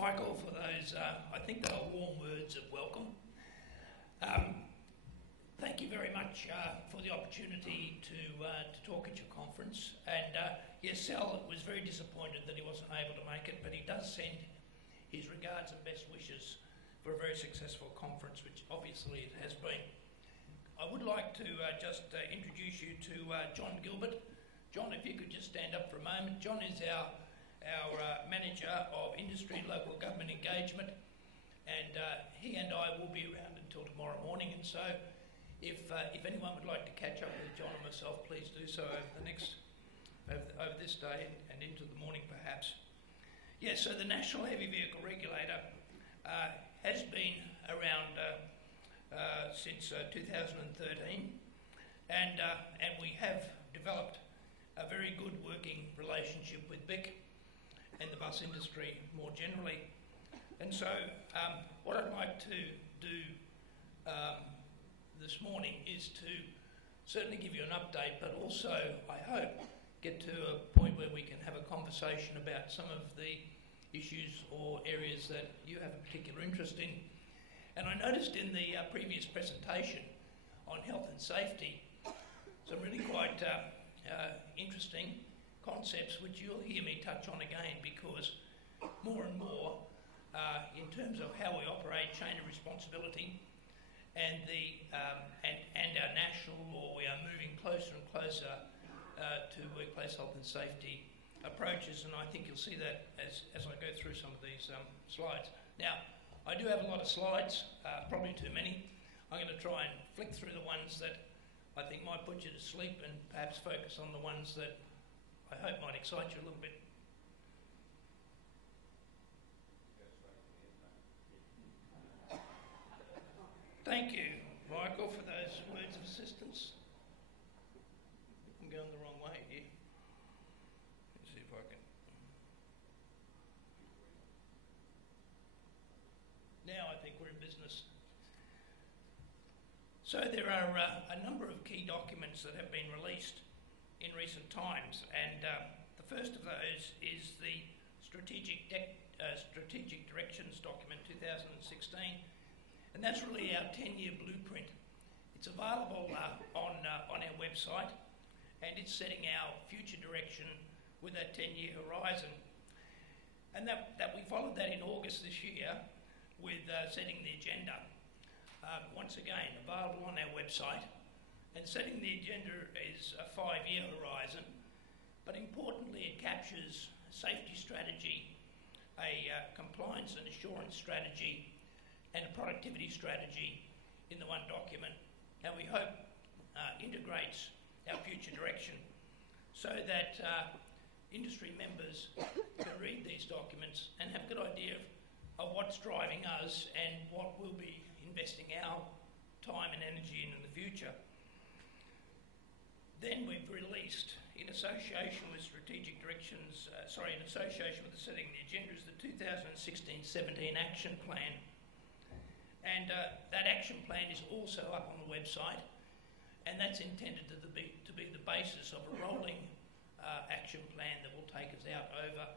Michael, for those, I think they were warm words of welcome. Thank you very much for the opportunity to talk at your conference. And yes, Sal was very disappointed that he wasn't able to make it, but he does send his regards and best wishes for a very successful conference, which obviously it has been. I would like to just introduce you to John Gilbert. John, if you could just stand up for a moment. John is our Manager of Industry and Local Government Engagement, and he and I will be around until tomorrow morning, and so if anyone would like to catch up with John and myself, please do so over this day and into the morning perhaps. Yes, so the National Heavy Vehicle Regulator has been around since 2013, and we have developed a very good working relationship with BIC and the bus industry more generally. And so what I'd like to do this morning is to certainly give you an update, but also, I hope, get to a point where we can have a conversation about some of the issues or areas that you have a particular interest in. And I noticed in the previous presentation on health and safety some really quite interesting concepts which you'll hear me touch on again, because more and more in terms of how we operate chain of responsibility and our national law, we are moving closer and closer to workplace health and safety approaches, and I think you'll see that as I go through some of these slides. Now, I do have a lot of slides, probably too many. I'm going to try and flick through the ones that I think might put you to sleep and perhaps focus on the ones that I hope might excite you a little bit. Thank you, Michael, for those words of assistance. I'm going the wrong way here. Let's see if I can. Now I think we're in business. So there are a number of key documents that have been released in recent times, and the first of those is the Strategic Directions document 2016. And that's really our 10-year blueprint. It's available on our website, and it's setting our future direction with that 10-year horizon. And that we followed that in August this year with setting the agenda. Once again, available on our website. And setting the agenda is a 5-year horizon, but importantly it captures a safety strategy, a compliance and assurance strategy, and a productivity strategy in the one document, and we hope integrates our future direction so that industry members can read these documents and have a good idea of what's driving us and what we'll be investing our time and energy in the future. Then we've released, in association with Strategic Directions, in association with the Setting the Agenda, is the 2016-17 Action Plan. And that action plan is also up on the website, and that's intended to be the basis of a rolling action plan that will take us out over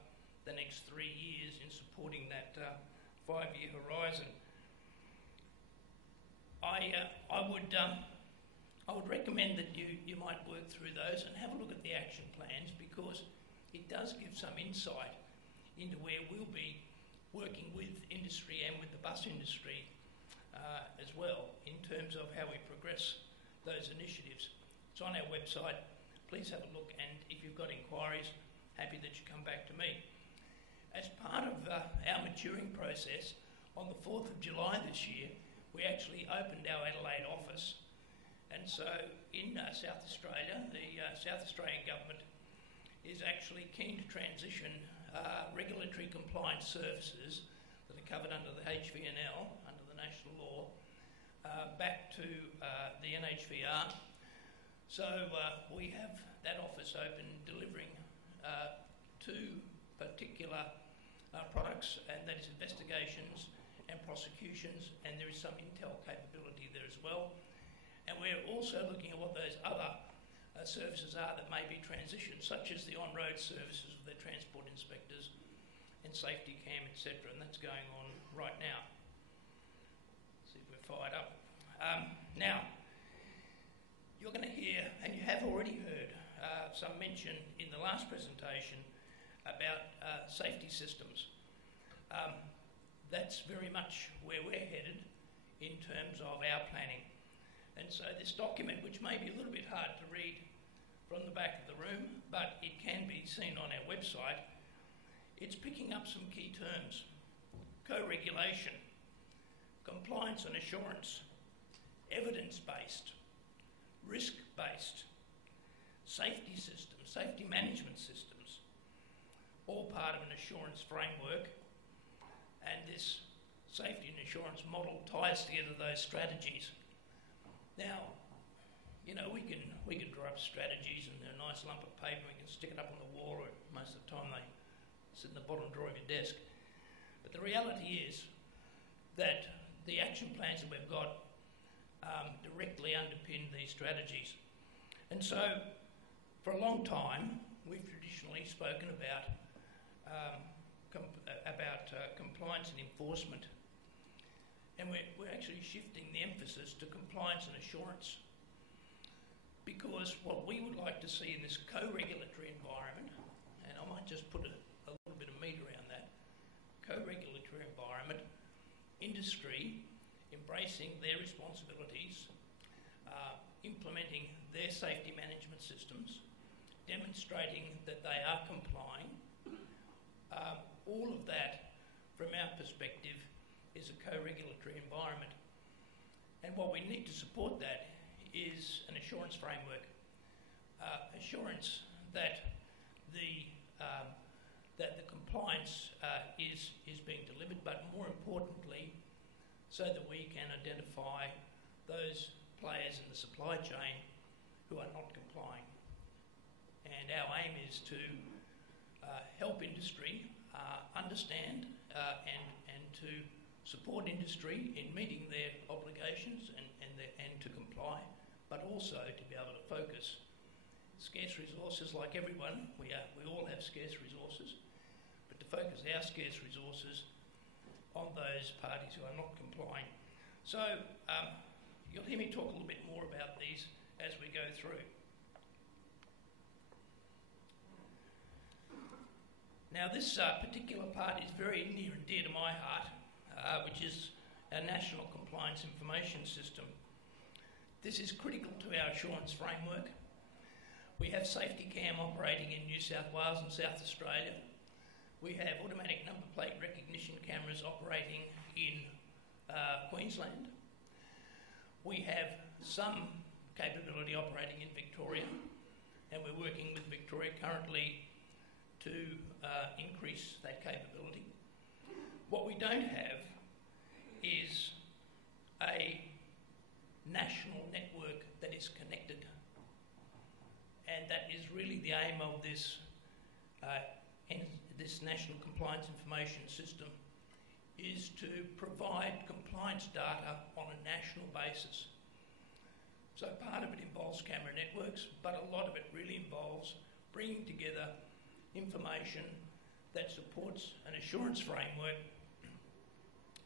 the next 3 years in supporting that 5-year horizon. I would recommend that you might work through those and have a look at the action plans, because it does give some insight into where we'll be working with industry and with the bus industry as well, in terms of how we progress those initiatives. It's on our website. Please have a look, and if you've got inquiries, happy that you come back to me. As part of our maturing process, on the 4th of July this year, we actually opened our Adelaide office. And so in South Australia, the South Australian government is actually keen to transition regulatory compliance services that are covered under the HVNL, under the national law, back to the NHVR. So we have that office open, delivering 2 particular products, and that is investigations and prosecutions, and there is some intel capability there as well. And we're also looking at what those other services are that may be transitioned, such as the on-road services with the transport inspectors, and safety cam, etc., and that's going on right now. See if we're fired up. Now, you're going to hear, and you have already heard, some mention in the last presentation about safety systems. That's very much where we're headed in terms of our planning. And so this document, which may be a little bit hard to read from the back of the room, but it can be seen on our website, it's picking up some key terms: co-regulation, compliance and assurance, evidence-based, risk-based, safety systems, safety management systems, all part of an assurance framework. And this safety and assurance model ties together those strategies. Now, you know, we can draw up strategies and they're a nice lump of paper, we can stick it up on the wall, or most of the time they sit in the bottom drawer of your desk. But the reality is that the action plans that we've got directly underpin these strategies. And so, for a long time, we've traditionally spoken about compliance and enforcement. And we're actually shifting the emphasis to compliance and assurance, because what we would like to see in this co-regulatory environment, and I might just put a little bit of meat around that, co-regulatory environment, industry embracing their responsibilities, implementing their safety management systems, demonstrating that they are complying. All of that, from our perspective, is a co-regulatory environment. And what we need to support that is an assurance framework. Assurance that the compliance is being delivered, but more importantly, so that we can identify those players in the supply chain who are not complying. And our aim is to help industry understand and to support industry in meeting their obligations and to comply, but also to be able to focus scarce resources. Like everyone, we all have scarce resources, but to focus our scarce resources on those parties who are not complying. So you'll hear me talk a little bit more about these as we go through. Now, this particular part is very near and dear to my heart, which is our National Compliance Information System. This is critical to our assurance framework. We have safety cam operating in New South Wales and South Australia. We have automatic number plate recognition cameras operating in Queensland. We have some capability operating in Victoria, and we're working with Victoria currently to increase that capability. What we don't have is a national network that is connected, and that is really the aim of this National Compliance Information System, is to provide compliance data on a national basis. So part of it involves camera networks, but a lot of it really involves bringing together information that supports an assurance framework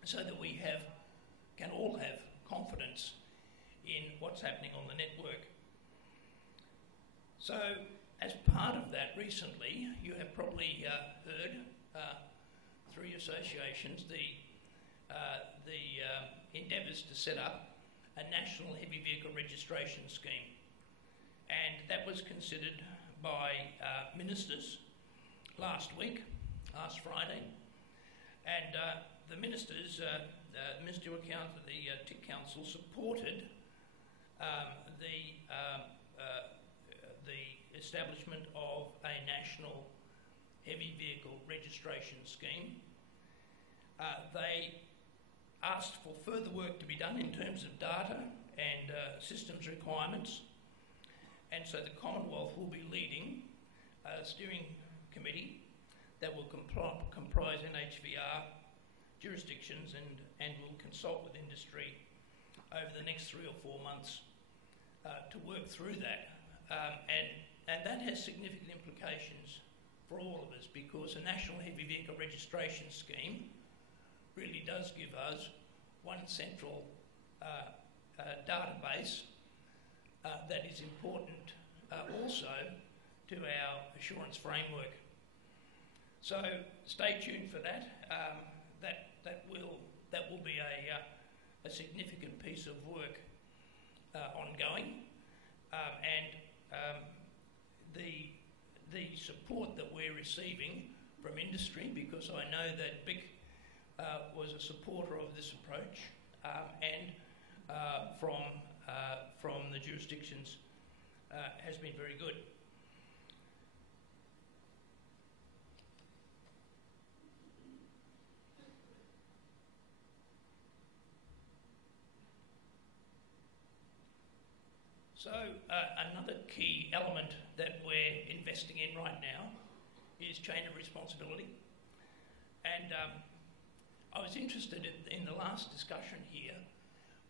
so that we can all have confidence in what's happening on the network. So as part of that, recently, you have probably heard through your associations the endeavours to set up a national heavy vehicle registration scheme. And that was considered by ministers last Friday, and the ministers, the Ministerial Council, the TIC Council supported the establishment of a national heavy vehicle registration scheme. They asked for further work to be done in terms of data and systems requirements, and so the Commonwealth will be leading a steering committee that will comprise NHVR jurisdictions and will consult with industry over the next 3 or 4 months to work through that. And that has significant implications for all of us, because a National Heavy Vehicle Registration Scheme really does give us one central database that is important also to our assurance framework. So stay tuned for that. That will be a significant piece of work ongoing, and the support that we're receiving from industry, because I know that BIC was a supporter of this approach, and from the jurisdictions has been very good. So another key element that we're investing in right now is chain of responsibility. And I was interested in the last discussion here,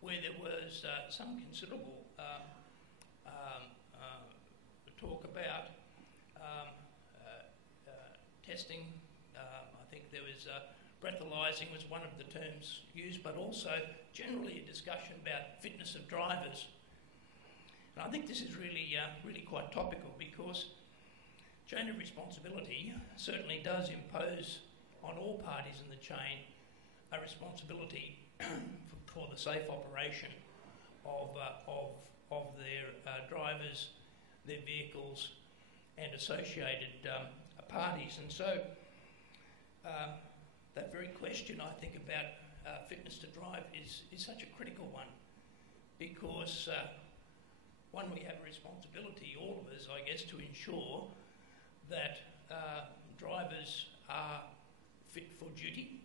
where there was some considerable talk about testing. I think there was breathalyzing was one of the terms used, but also generally a discussion about fitness of drivers. And I think this is really quite topical, because chain of responsibility certainly does impose on all parties in the chain a responsibility for the safe operation of their drivers, their vehicles, and associated parties. And so that very question, I think, about fitness to drive is such a critical one, because one, we have a responsibility, all of us, I guess, to ensure that drivers are fit for duty,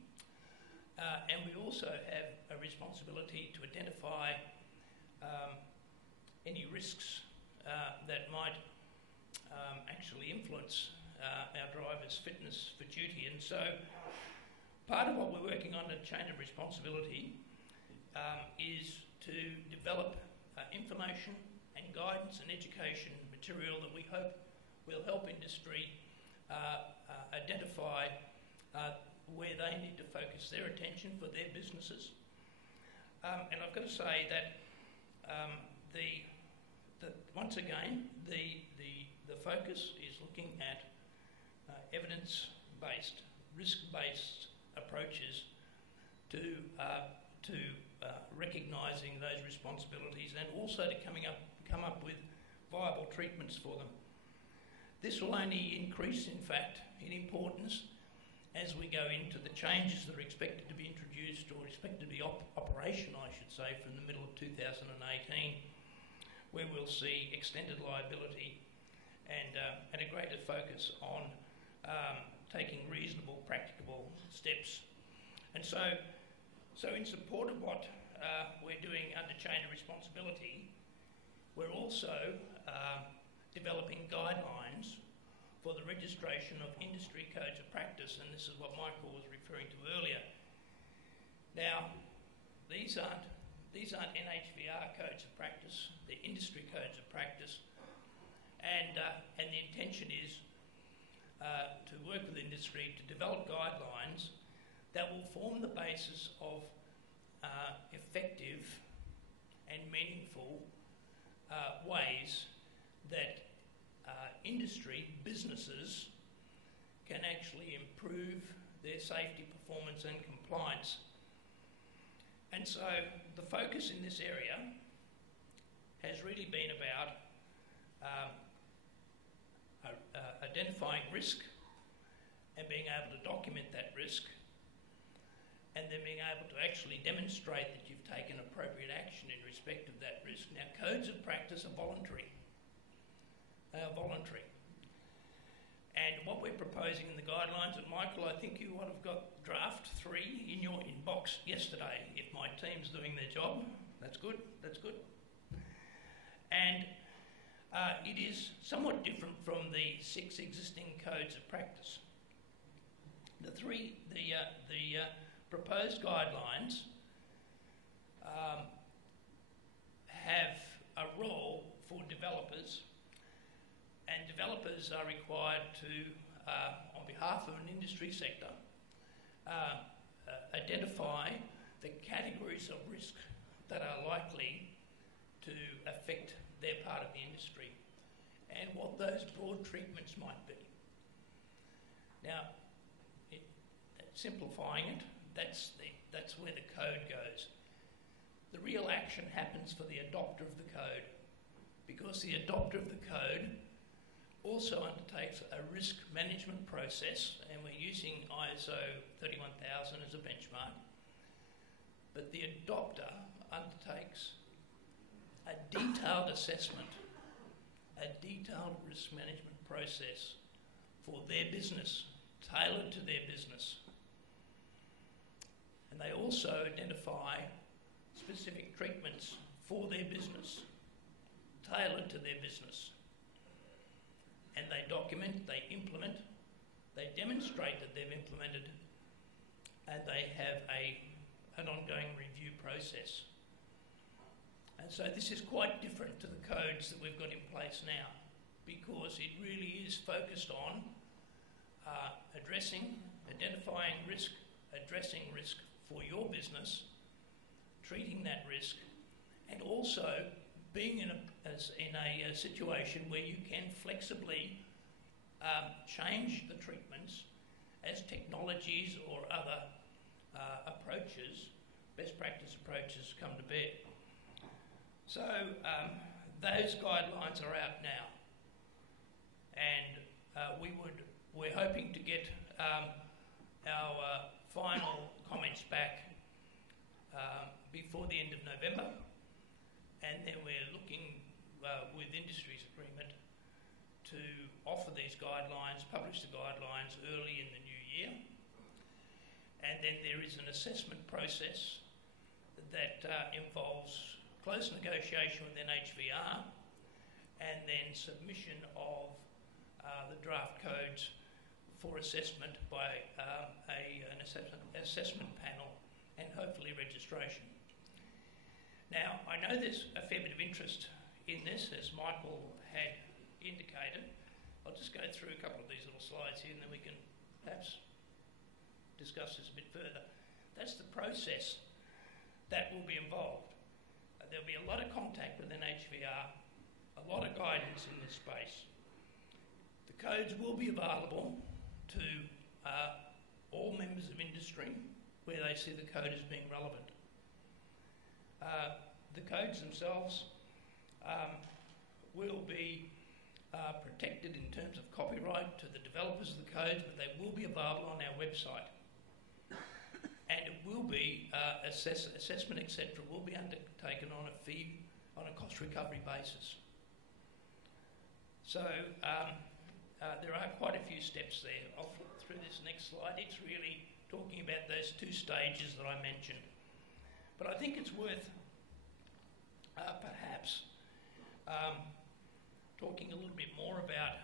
and we also have a responsibility to identify any risks that might actually influence our drivers' fitness for duty. And so part of what we're working on at Chain of Responsibility is to develop information and guidance and education material that we hope will help industry identify where they need to focus their attention for their businesses. And I've got to say that once again, the focus is looking at evidence-based, risk-based approaches to recognising those responsibilities, and also to come up with viable treatments for them. This will only increase, in fact, in importance as we go into the changes that are expected to be introduced, or expected to be operational, I should say, from the middle of 2018, where we'll see extended liability and a greater focus on taking reasonable, practicable steps. And so in support of what we're doing under Chain of Responsibility, we're also developing guidelines for the registration of industry codes of practice, and this is what Michael was referring to earlier. Now, these aren't NHVR codes of practice, they're industry codes of practice, and the intention is to work with industry to develop guidelines that will form the basis of effective and meaningful ways that industry, businesses, can actually improve their safety, performance and compliance. And so the focus in this area has really been about identifying risk and being able to document that risk, and then being able to actually demonstrate that you've taken appropriate action in respect of that risk. Now, codes of practice are voluntary. They are voluntary. And what we're proposing in the guidelines, and Michael, I think you would have got draft 3 in your inbox yesterday. If my team's doing their job, that's good, that's good. And it is somewhat different from the 6 existing codes of practice. The proposed guidelines have a role for developers, and developers are required to on behalf of an industry sector, identify the categories of risk that are likely to affect their part of the industry and what those broad treatments might be. Now, simplifying it, that's where the code goes. The real action happens for the adopter of the code, because the adopter of the code also undertakes a risk management process, and we're using ISO 31000 as a benchmark, but the adopter undertakes a detailed assessment, a detailed risk management process for their business, tailored to their business. And they also identify specific treatments for their business, tailored to their business. And they document, they implement, they demonstrate that they've implemented, and they have an ongoing review process. And so this is quite different to the codes that we've got in place now, because it really is focused on identifying risk, addressing risk for your business, treating that risk, and also being in a situation where you can flexibly change the treatments as technologies or other approaches, best practice approaches, come to bear. So those guidelines are out now, and we're hoping to get our final comments back before the end of November, and then we're looking with industry's agreement to offer these guidelines, publish the guidelines early in the new year, and then there is an assessment process that involves close negotiation with NHVR and then submission of the draft codes for assessment by an assessment panel and hopefully registration. Now, I know there's a fair bit of interest in this, as Michael had indicated. I'll just go through a couple of these little slides here and then we can perhaps discuss this a bit further. That's the process that will be involved. There'll be a lot of contact with NHVR, a lot of guidance in this space. The codes will be available to all members of industry where they see the code as being relevant. The codes themselves will be protected in terms of copyright to the developers of the codes, but they will be available on our website. And it will be, assessment, etc., will be undertaken on a fee, on a cost recovery basis. So there are quite a few steps there. I'll flip through this next slide. It's really talking about those two stages that I mentioned. But I think it's worth perhaps talking a little bit more about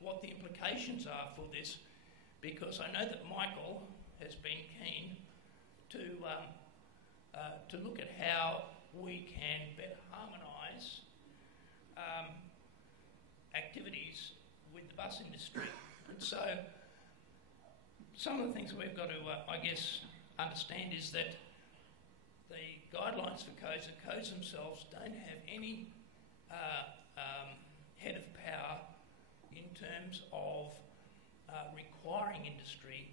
what the implications are for this, because I know that Michael has been keen to look at how we can better harmonise activities with the bus industry. And so some of the things we've got to, I guess, understand is that the guidelines for codes, the codes themselves don't have any head of power in terms of requiring industry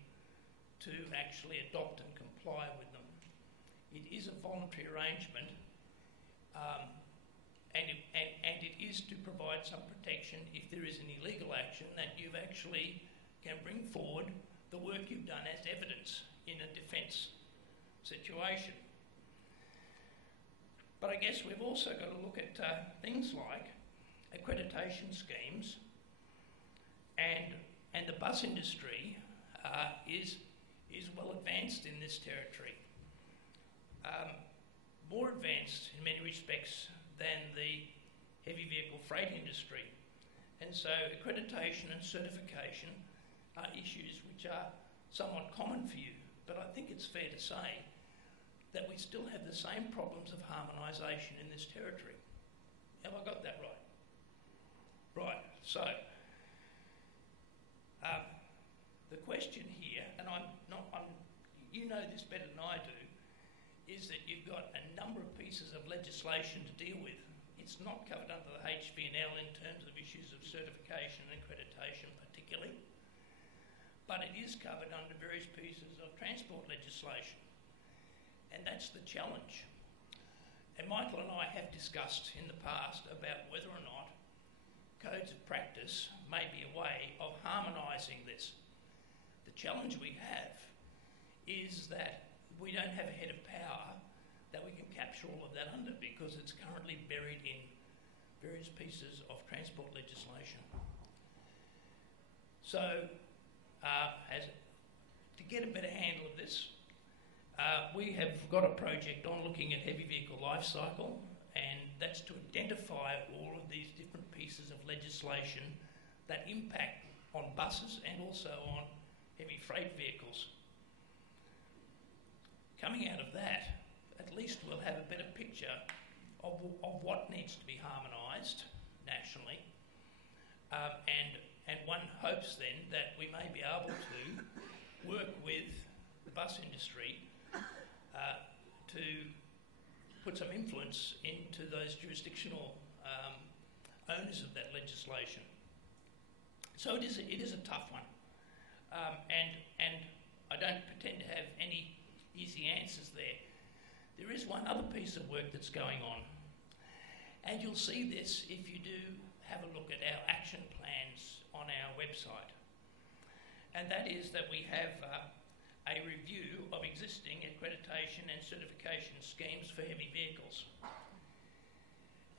to actually adopt and comply with them. It is a voluntary arrangement, and it is to provide some protection if there is an illegal action, that you've actually can bring forward the work you've done as evidence in a defence situation. But I guess we've also got to look at things like accreditation schemes, and the bus industry is well advanced in this territory. More advanced in many respects than the heavy vehicle freight industry. And so accreditation and certification are issues which are somewhat common for you. But I think it's fair to say that we still have the same problems of harmonisation in this territory. Have I got that right? Right, so The question here, and you know this better than I do, is that you've got a number of pieces of legislation to deal with. It's not covered under the HVNL in terms of issues of certification and accreditation particularly, but it is covered under various pieces of transport legislation, and that's the challenge. And Michael and I have discussed in the past about whether or not codes of practice may be a way of harmonising this. The challenge we have is that we don't have a head of power that we can capture all of that under, because it's currently buried in various pieces of transport legislation. So, to get a better handle of this, we have got a project on looking at heavy vehicle life cycle, and that's to identify all of these different pieces of legislation that impact on buses and also on heavy freight vehicles. Coming out of that, at least we'll have a better picture of what needs to be harmonised nationally, and one hopes then that we may be able to work with the bus industry to put some influence into those jurisdictional owners of that legislation. So it is a tough one, and I don't pretend to have any easy answers there. There is one other piece of work that's going on, and you'll see this if you do have a look at our action plans on our website, and that is that we have a review of existing accreditation and certification schemes for heavy vehicles.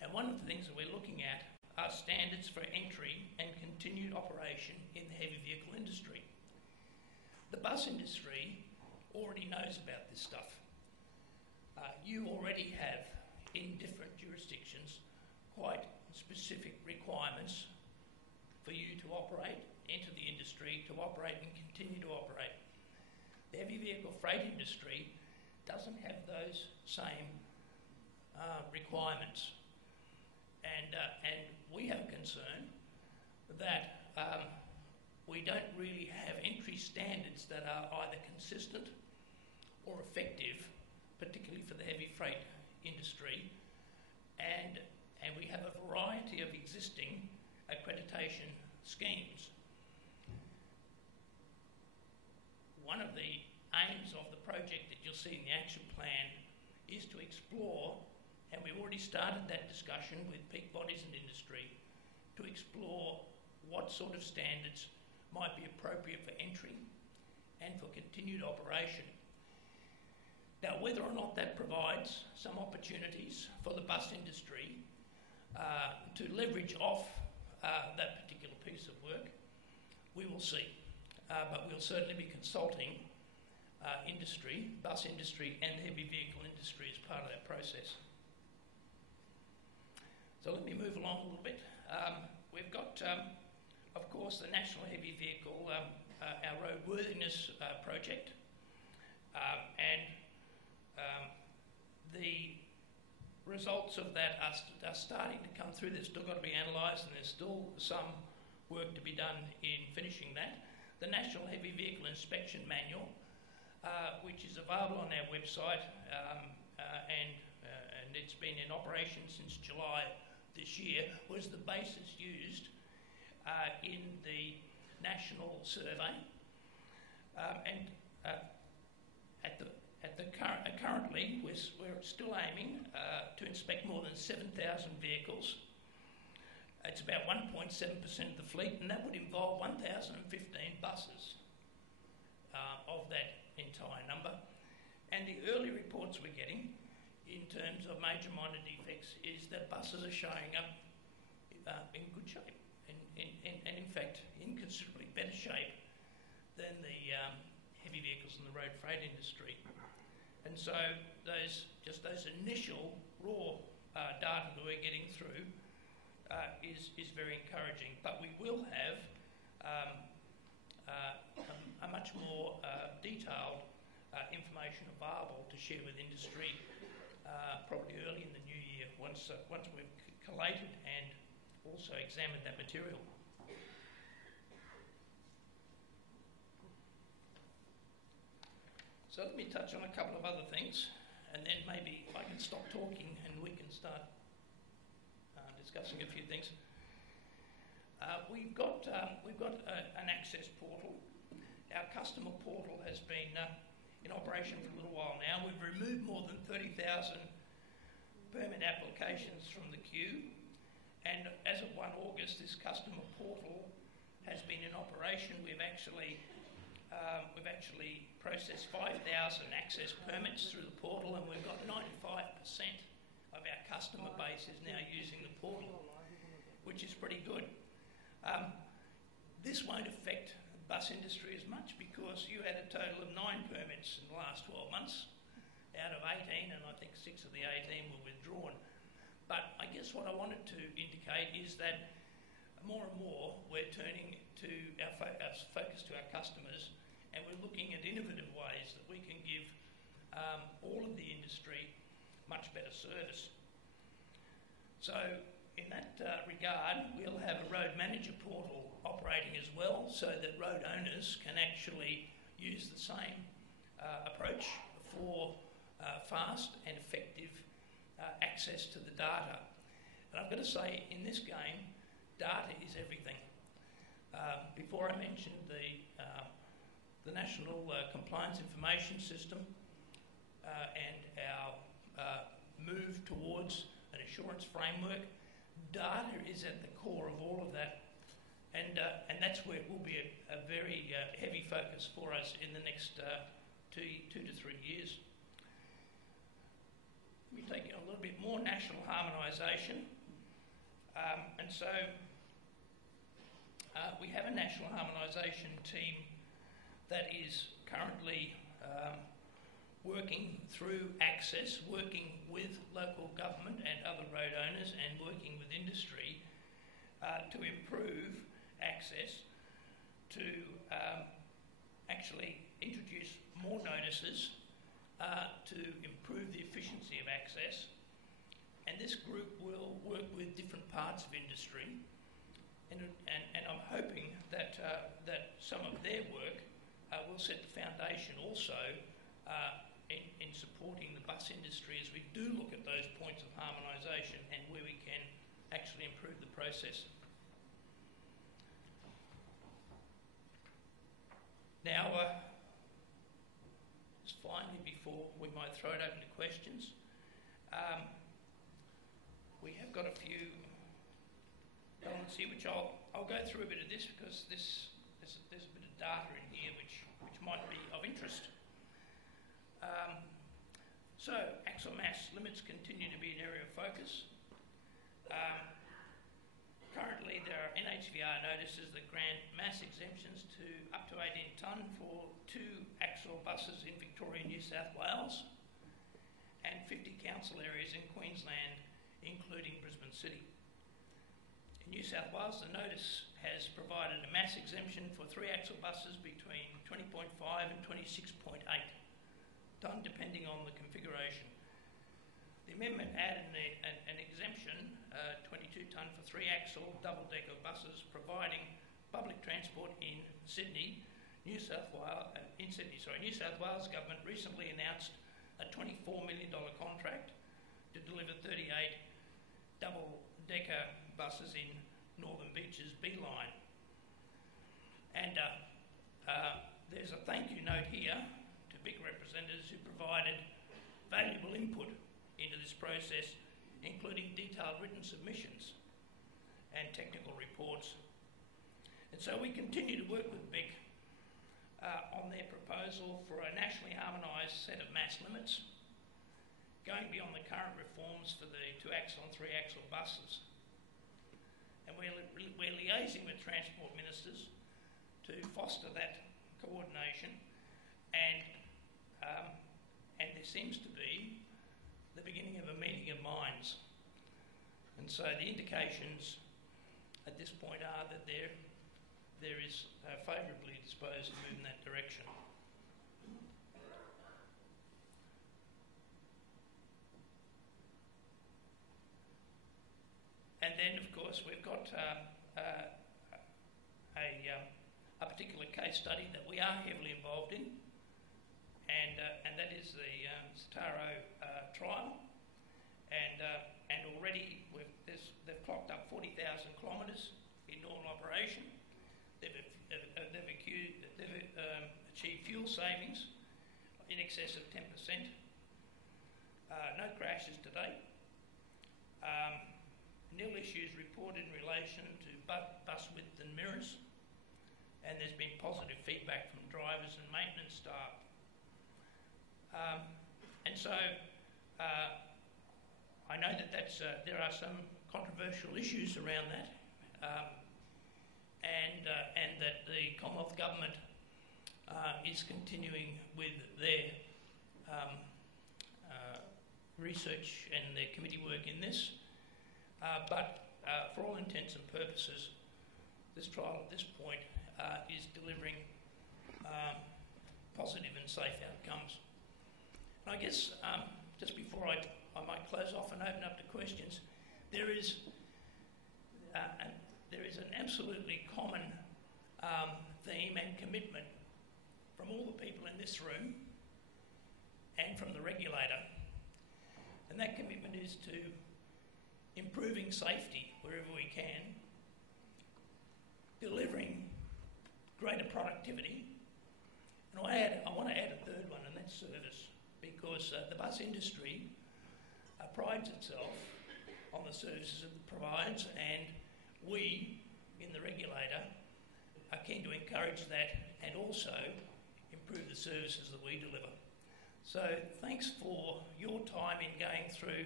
And one of the things that we're looking at are standards for entry and continued operation in the heavy vehicle industry. The bus industry already knows about this stuff. You already have, in different jurisdictions, quite specific requirements for you to operate, enter the industry, to operate and continue to operate. The heavy vehicle freight industry doesn't have those same requirements. And we have a concern that we don't really have entry standards that are either consistent or effective, particularly for the heavy freight industry, and we have a variety of existing accreditation schemes. One of the aims of the project that you'll see in the action plan is to explore, and we've already started that discussion with peak bodies and industry, to explore what sort of standards might be appropriate for entry and for continued operation. Now, whether or not that provides some opportunities for the bus industry to leverage off that particular piece of work, we will see. But we'll certainly be consulting industry, bus industry and heavy vehicle industry as part of that process. So let me move along a little bit. We've got, of course, the National Heavy Vehicle, our roadworthiness project, and the results of that are starting to come through. They've still got to be analysed, and there's still some work to be done in finishing that. The National Heavy Vehicle Inspection Manual, which is available on our website, and it's been in operation since July this year, was the basis used in the national survey, currently we're still aiming to inspect more than 7,000 vehicles. It's about 1.7% of the fleet, and that would involve 1,015 buses of that entire number. And the early reports we're getting in terms of major minor defects is that buses are showing up in good shape, and in fact in considerably better shape than the heavy vehicles in the road freight industry. And so those initial raw data that we're getting through is very encouraging. But we will have a much more detailed information available to share with industry probably early in the new year, once we've collated and also examined that material. So let me touch on a couple of other things, and then maybe I can stop talking and we can start discussing a few things. We've got an access portal. Our customer portal has been in operation for a little while now. We've removed more than 30,000 permit applications from the queue, and as of 1 August, this customer portal has been in operation. We've actually processed 5,000 access permits through the portal, and we've got 95% of our customer base is now using the portal, which is pretty good. This won't affect the bus industry as much because you had a total of 9 permits in the last 12 months out of 18, and I think 6 of the 18 were withdrawn. But I guess what I wanted to indicate is that more and more we're turning to our focus to our customers, and we're looking at innovative ways that we can give all of the industry much better service. So in that regard, we'll have a road manager portal operating as well, so that road owners can actually use the same approach for fast and effective access to the data. And I've got to say, in this game, data is everything. Before I mentioned the National Compliance Information System and our move towards an assurance framework, data is at the core of all of that, and that's where it will be a very heavy focus for us in the next 2 to 3 years. We take a little bit more national harmonisation, and so we have a national harmonisation team that is currently working through access, working with local government and other road owners, and working with industry to improve access, to actually introduce more notices, to improve the efficiency of access. And this group will work with different parts of industry, and I'm hoping that some of their work will set the foundation also in supporting the bus industry as we do look at those points of harmonisation and where we can actually improve the process. Now, just finally, before we might throw it open to questions, we have got a few elements here which I'll go through a bit of this because there's a bit of data in here which might be of interest. So axle mass limits continue to be an area of focus. Currently there are NHVR notices that grant mass exemptions to up to 18 tonne for 2 axle buses in Victoria and New South Wales, and 50 council areas in Queensland, including Brisbane City. In New South Wales, the notice has provided a mass exemption for 3 axle buses between 20.5 and 26.8 tonne, depending on the configuration. The amendment added an exemption, 22 tonne for 3 axle double-decker buses providing public transport in Sydney. New South Wales government recently announced a $24 million contract to deliver 38 double-decker buses in Northern Beaches B-Line. And there's a thank you note here to big representatives who provided valuable input into this process, including detailed written submissions and technical reports. And so we continue to work with BIC on their proposal for a nationally harmonised set of mass limits, going beyond the current reforms for the 2-axle and 3-axle buses. And we're liaising with transport ministers to foster that coordination, and there seems to be the beginning of a meeting of minds. And so the indications at this point are that there is favourably disposed to move in that direction. And then, of course, we've got a particular case study that we are heavily involved in, and is the Sataro trial, and already they've clocked up 40,000 kilometres in normal operation. They've achieved fuel savings in excess of 10%. No crashes to date. Nil issues reported in relation to bus width and mirrors, and there's been positive feedback from drivers and maintenance staff. And so I know that there are some controversial issues around that, and that the Commonwealth Government is continuing with their research and their committee work in this. But for all intents and purposes, this trial at this point is delivering positive and safe outcomes. And I guess just before I might close off and open up to questions, there is an absolutely common theme and commitment from all the people in this room and from the regulator, and that commitment is to improving safety wherever we can, delivering greater productivity, and I want to add a third one, and that's service, because the bus industry prides itself on the services it provides, and we, in the regulator, are keen to encourage that and also improve the services that we deliver. So thanks for your time in going through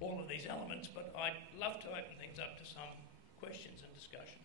all of these elements, but I'd love to open things up to some questions and discussion.